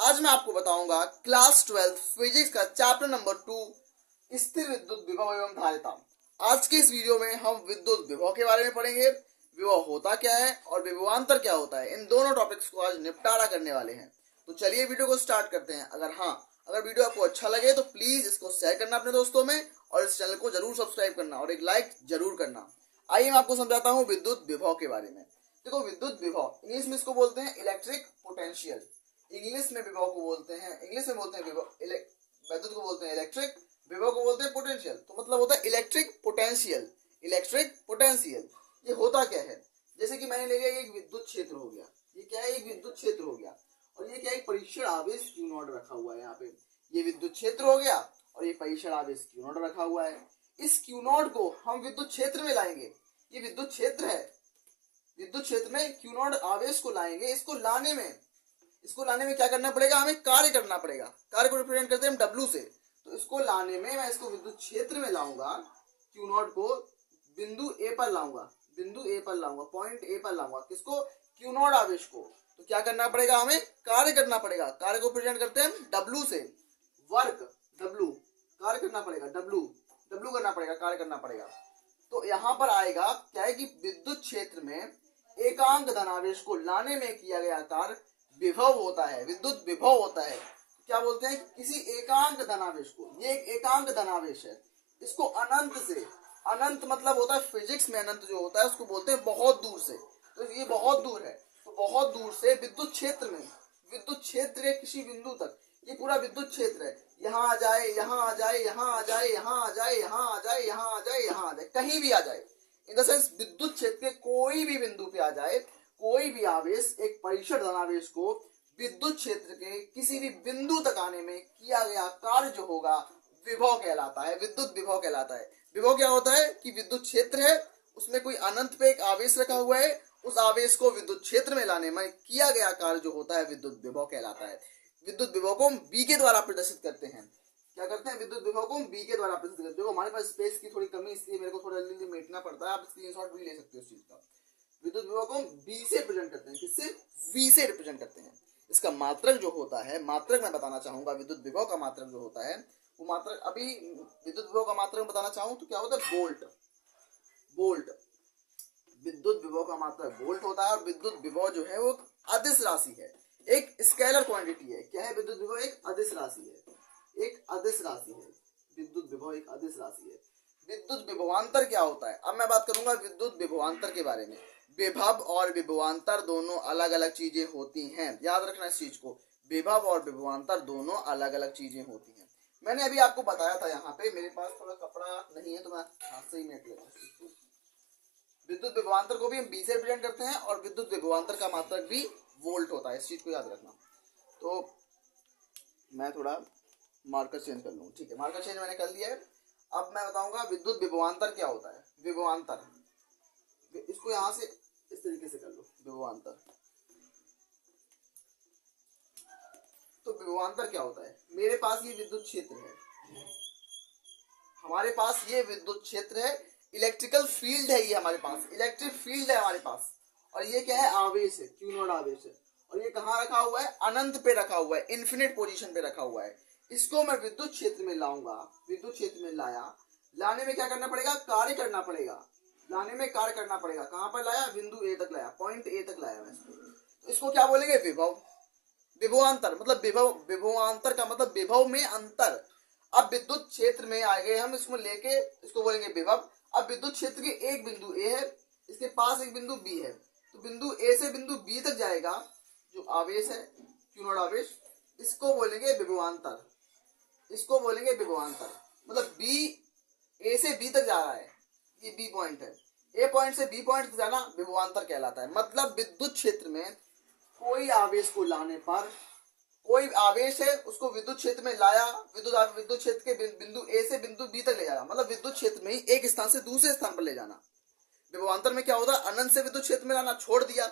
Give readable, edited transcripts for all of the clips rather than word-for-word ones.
आज मैं आपको बताऊंगा क्लास 12 फिजिक्स का चैप्टर नंबर 2 स्थिर विद्युत विभव एवं धारिता। आज के इस वीडियो में हम विद्युत विभव के बारे में पढ़ेंगे। विभव होता क्या है और विभवांतर क्या होता है, इन दोनों टॉपिक्स को आज निपटारा करने वाले हैं। तो चलिए वीडियो को स्टार्ट करते हैं। अगर वीडियो आपको अच्छा लगे तो प्लीज इसको शेयर करना अपने दोस्तों में और इस चैनल को जरूर सब्सक्राइब करना और एक लाइक जरूर करना। आइए मैं आपको समझाता हूँ विद्युत विभव के बारे में। देखो, विद्युत विभव इंग्लिश में इसको बोलते हैं इलेक्ट्रिक पोटेंशियल। इंग्लिश में विभव को बोलते हैं विद्युत को बोलते हैं इलेक्ट्रिक, विभव को बोलते हैं पोटेंशियल। तो मतलब होता है इलेक्ट्रिक पोटेंशियल। इलेक्ट्रिक पोटेंशियल ये होता क्या है? जैसे कि मैंने ले लिया एक विद्युत क्षेत्र हो गया। ये क्या है? एक विद्युत क्षेत्र हो गया और ये क्या है? परीक्षण आवेश Q नॉट रखा हुआ है। यहाँ पे ये विद्युत क्षेत्र हो गया और ये परीक्षण आवेश Q नॉट रखा हुआ है। इस Q नॉट को हम विद्युत क्षेत्र में लाएंगे। ये विद्युत क्षेत्र है, विद्युत क्षेत्र में Q नॉट आवेश को लाएंगे। इसको लाने में क्या करना पड़ेगा? हमें कार्य करना पड़ेगा। कार्य को रिप्रेजेंट करते हैं हम W से। तो इसको लाने में मैं इसको विद्युत क्षेत्र में लाऊंगा। Q नॉट को बिंदु A पर लाऊंगा, पॉइंट A पर लाऊंगा। किसको? Q नॉट आवेश को। तो क्या करना पड़ेगा? हमें कार्य करना पड़ेगा। कार्य को प्रेजेंट करते हैं हम W से। वर्क W, कार्य करना पड़ेगा W करना पड़ेगा, कार्य करना पड़ेगा। तो यहाँ पर आएगा क्या है कि विद्युत क्षेत्र में एकांक धनावेश को लाने में किया गया कार्य विभव होता है, विद्युत विभव होता है। क्या बोलते हैं? किसी एकांक धनावेश को, ये एक एकांक धनावेश है, इसको अनंत से, अनंत मतलब होता है फिजिक्स में अनंत जो होता है उसको बोलते हैं बहुत दूर से। तो ये बहुत दूर है, तो बहुत दूर से विद्युत क्षेत्र में, विद्युत क्षेत्र के किसी बिंदु तक, ये पूरा विद्युत क्षेत्र है। यहाँ आ जाए, यहाँ आ जाए, यहाँ आ जाए, यहाँ आ जाए, यहाँ आ जाए, यहाँ आ जाए, यहाँ आ जाए, कहीं भी आ जाए। इन द सेंस विद्युत क्षेत्र के कोई भी बिंदु पे आ जाए, कोई भी आवेश, एक परीक्षण धनावेश को विद्युत क्षेत्र के किसी भी बिंदु तक आने में किया गया कार्य जो होगा विभव कहलाता है, विद्युत विभव कहलाता है। विभव क्या होता है कि विद्युत क्षेत्र है, उसमें कोई अनंत पे एक आवेश रखा हुआ है, उस आवेश को विद्युत क्षेत्र में लाने में किया गया कार्य जो होता है विद्युत विभव कहलाता है। विद्युत विभव को हम बी के द्वारा प्रदर्शित करते हैं। क्या करते हैं? विद्युत विभव को हम बी के द्वारा प्रदर्शित करते हैं। हमारे पास स्पेस की थोड़ी कमी, इसलिए मेरे को थोड़ा जल्दी मेटना पड़ता है। आप स्क्रीनशॉट भी ले सकते हो इस चीज का। विद्युत विभव को हम बी से रिप्रेजेंट करते हैं। किससे? वी से रिप्रेजेंट करते हैं। इसका मात्रक जो होता है, मात्रक मैं बताना चाहूंगा। विद्युत विभव का मात्रक जो होता है वो मात्रक, अभी विद्युत विभव का मात्रक बताना चाहूँ तो क्या होता है? वोल्ट। विद्युत विभव का मात्रक वोल्ट होता है और विद्युत विभव जो है वो अदिश राशि है, एक स्केलर क्वांटिटी है। क्या है? विद्युत विभव एक अदिश राशि है, एक अदिश राशि है। विद्युत विभव एक अदिश राशि है। विद्युत विभवांतर क्या होता है? अब मैं बात करूंगा विद्युत विभवांतर के बारे में। विभव और विभवांतर दोनों अलग अलग चीजें होती हैं, याद रखना इस चीज को। विभव और विभवांतर दोनों अलग अलग चीजें होती हैं। मैंने अभी आपको बताया था, यहाँ पे मेरे पास थोड़ा कपड़ा नहीं है तो मैं हाथ से ही मेट लेता हूँ। विद्युत विभवांतर को भी हम बी से रिप्रेजेंट करते हैं और विद्युत विभवांतर का मात्रक भी वोल्ट होता है, इस चीज को याद रखना। तो मैं थोड़ा मार्कर चेंज कर लूँ। ठीक है, मार्कर चेंज मैंने कर लिया है। अब मैं बताऊंगा विद्युत विभवांतर क्या होता है। विभवांतर, इसको यहाँ से इस तरीके से कर लो, विभवांतर। तो विभवांतर क्या होता है? मेरे पास ये विद्युत क्षेत्र है, हमारे पास ये विद्युत क्षेत्र है, इलेक्ट्रिकल फील्ड है, ये हमारे पास इलेक्ट्रिक फील्ड है हमारे पास। और ये क्या है? आवेश है, Q नॉट आवेश है। और ये कहाँ रखा हुआ है? अनंत पे रखा हुआ है, इन्फिनिट पोजीशन पे रखा हुआ है। इसको मैं विद्युत क्षेत्र में लाऊंगा। विद्युत क्षेत्र में लाया, लाने में क्या करना पड़ेगा? कार्य करना पड़ेगा। लाने में कार्य करना पड़ेगा। कहाँ पर लाया? बिंदु A तक लाया, पॉइंट A तक लाया मैं इसको। तो इसको क्या बोलेंगे? विभव। विभवांतर मतलब विभवांतर का मतलब विभव में अंतर। अब विद्युत क्षेत्र में आ गए हम, इसको लेके इसको बोलेंगे विभव। अब विद्युत क्षेत्र के एक बिंदु A है, इसके पास एक बिंदु B है, तो बिंदु A से बिंदु B तक जाएगा जो आवेश है, Q नॉट आवेश, इसको बोलेंगे विभवांतर। इसको बोलेंगे विभवांतर। मतलब A से B तक जा रहा है, ये B पॉइंट है, A पॉइंट से B पॉइंट तक जाना विभवांतर कहलाता है। मतलब विद्युत क्षेत्र में कोई आवेश को लाने पर, कोई आवेश है उसको विद्युत क्षेत्र में लाया, विद्युत क्षेत्र के बिंदु A से बिंदु B तक ले जाना, मतलब विद्युत क्षेत्र में ही एक स्थान से दूसरे स्थान पर ले जाना। विभवांतर में क्या होता है? अनंत से विद्युत क्षेत्र में लाना, छोड़ दिया।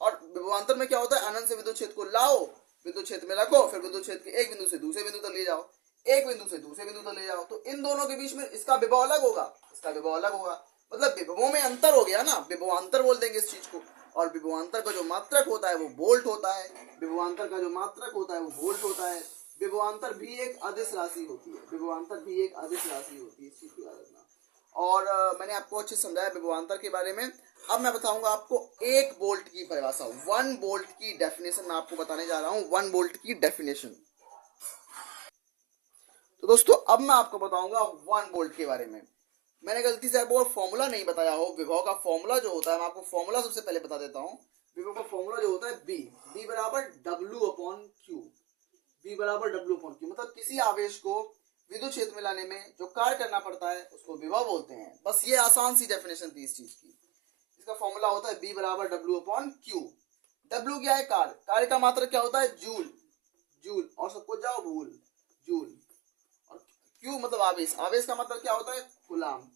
और विभवांतर में क्या होता है? अनंत से विद्युत क्षेत्र को लाओ, विद्युत क्षेत्र में रखो, फिर विद्युत क्षेत्र के एक बिंदु से दूसरे बिंदु तक ले जाओ, एक बिंदु से दूसरे बिंदु तक ले जाओ। तो इन दोनों के बीच में इसका विभव अलग होगा, इसका विभव अलग होगा। मतलब विभवों में अंतर हो गया ना, विभवांतर बोल देंगे इस चीज को। और विभवांतर का जो मात्रक होता है वो वोल्ट होता है। विभवांतर का जो मात्रक होता है वो वोल्ट होता है। विभवांतर भी एक अदिश राशि होती है। विभवांतर भी एक अदिश राशि होती है, इस चीज को याद रखना। और मैंने आपको अच्छे से समझाया विभवांतर के बारे में। अब मैं बताऊंगा आपको 1 वोल्ट की परिभाषा, 1 वोल्ट की डेफिनेशन मैं आपको बताने जा रहा हूं, 1 वोल्ट की डेफिनेशन। तो दोस्तों अब मैं आपको बताऊंगा 1 वोल्ट के बारे में। मैंने गलती से आपको फॉर्मूला नहीं बताया हो। विभव का फॉर्मूला जो होता है, मैं आपको फॉर्मूला सबसे पहले बता देता हूँ। विभव का फॉर्मूला जो होता है बी बराबर W अपॉन क्यू। बी बराबर W अपॉन क्यू, मतलब किसी आवेश को विद्युत क्षेत्र में लाने में जो कार्य करना पड़ता है उसको विभव बोलते हैं। बस ये आसान सी डेफिनेशन थी इस चीज की। इसका फॉर्मूला होता है बी बराबर W अपॉन क्यू। W क्या है? कार्य। कार्य का मात्रक क्या होता है? जूल। जूल और सबको जाओ भूल, जूल। और क्यू मतलब आवेश। आवेश का मतलब क्या होता है? कुलाम।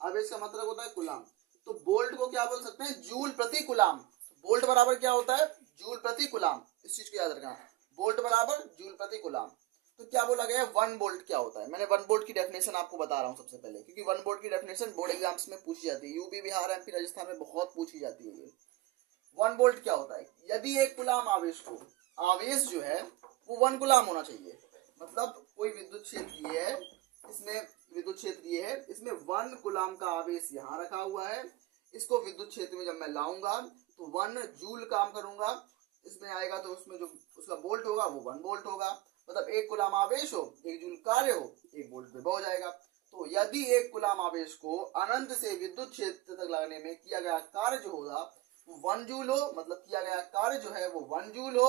आवेश का मतलब होता है कुलाम। तो वोल्ट को क्या बोल सकते हैं? जूल प्रति कुलाम। वोल्ट बराबर क्या होता है? जूल प्रति कुलाम। इस चीज को याद रखना, वोल्ट बराबर जूल प्रति कुलाम। तो क्या बोला गया है? 1 वोल्ट क्या होता है? मैंने 1 वोल्ट की डेफिनेशन आपको बता रहा हूँ सबसे पहले, क्योंकि 1 वोल्ट की डेफिनेशन बोर्ड एग्जाम्स में पूछी जाती है। यूपी, बिहार, एमपी, राजस्थान में बहुत पूछी जाती है ये। 1 वोल्ट क्या होता है? यदि एक कुलाम आवेश को, आवेश जो है वो 1 कुलाम होना चाहिए। मतलब कोई विद्युत क्षेत्र ये है, इसमें विद्युत क्षेत्र ये है, इसमें 1 कुलाम का आवेश यहाँ रखा हुआ है। इसको विद्युत क्षेत्र में जब मैं लाऊंगा तो 1 जूल काम करूंगा, इसमें आएगा तो उसमें जो उसका वोल्ट होगा वो 1 वोल्ट होगा। मतलब 1 कुलाम आवेश हो, 1 जूल कार्य हो, 1 वोल्ट विभव हो जाएगा। तो यदि 1 कुलाम आवेश को अनंत से विद्युत क्षेत्र तक लाने में किया गया कार्य जो होगा वो 1 जूल हो, मतलब किया गया कार्य जो है वो 1 जूल हो,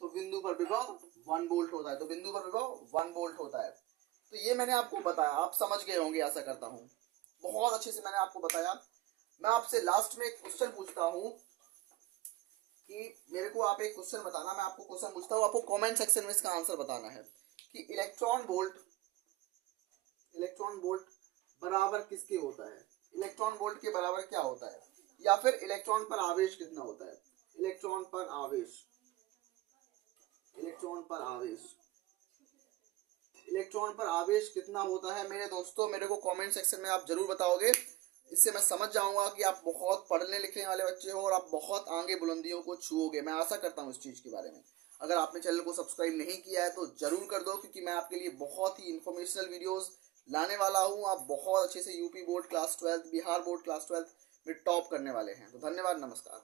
तो बिंदु पर विभव 1 वोल्ट होता है। तो बिंदु पर विभव 1 वोल्ट होता है। तो ये मैंने आपको बताया, आप समझ गए होंगे, आशा करता हूँ। बहुत अच्छे से मैंने आपको बताया। मैं आपसे लास्ट में एक क्वेश्चन पूछता हूँ कि मेरे को आप एक क्वेश्चन बताना। मैं आपको क्वेश्चन पूछता हूँ, आपको कमेंट सेक्शन में इसका आंसर बताना है कि इलेक्ट्रॉन वोल्ट बराबर किसके होता है? इलेक्ट्रॉन वोल्ट के बराबर क्या होता है? या फिर इलेक्ट्रॉन पर आवेश कितना होता है? इलेक्ट्रॉन पर आवेश, इलेक्ट्रॉन पर आवेश, इलेक्ट्रॉन पर आवेश कितना होता है? मेरे दोस्तों मेरे को कमेंट सेक्शन में आप जरूर बताओगे। इससे मैं समझ जाऊंगा कि आप बहुत पढ़ने लिखने वाले बच्चे हो और आप बहुत आगे बुलंदियों को छुओगे। मैं आशा करता हूँ इस चीज़ के बारे में। अगर आपने चैनल को सब्सक्राइब नहीं किया है तो जरूर कर दो, क्योंकि मैं आपके लिए बहुत ही इन्फॉर्मेशनल वीडियोस लाने वाला हूँ। आप बहुत अच्छे से UP board class 12, Bihar board class 12 में टॉप करने वाले हैं। तो धन्यवाद, नमस्कार।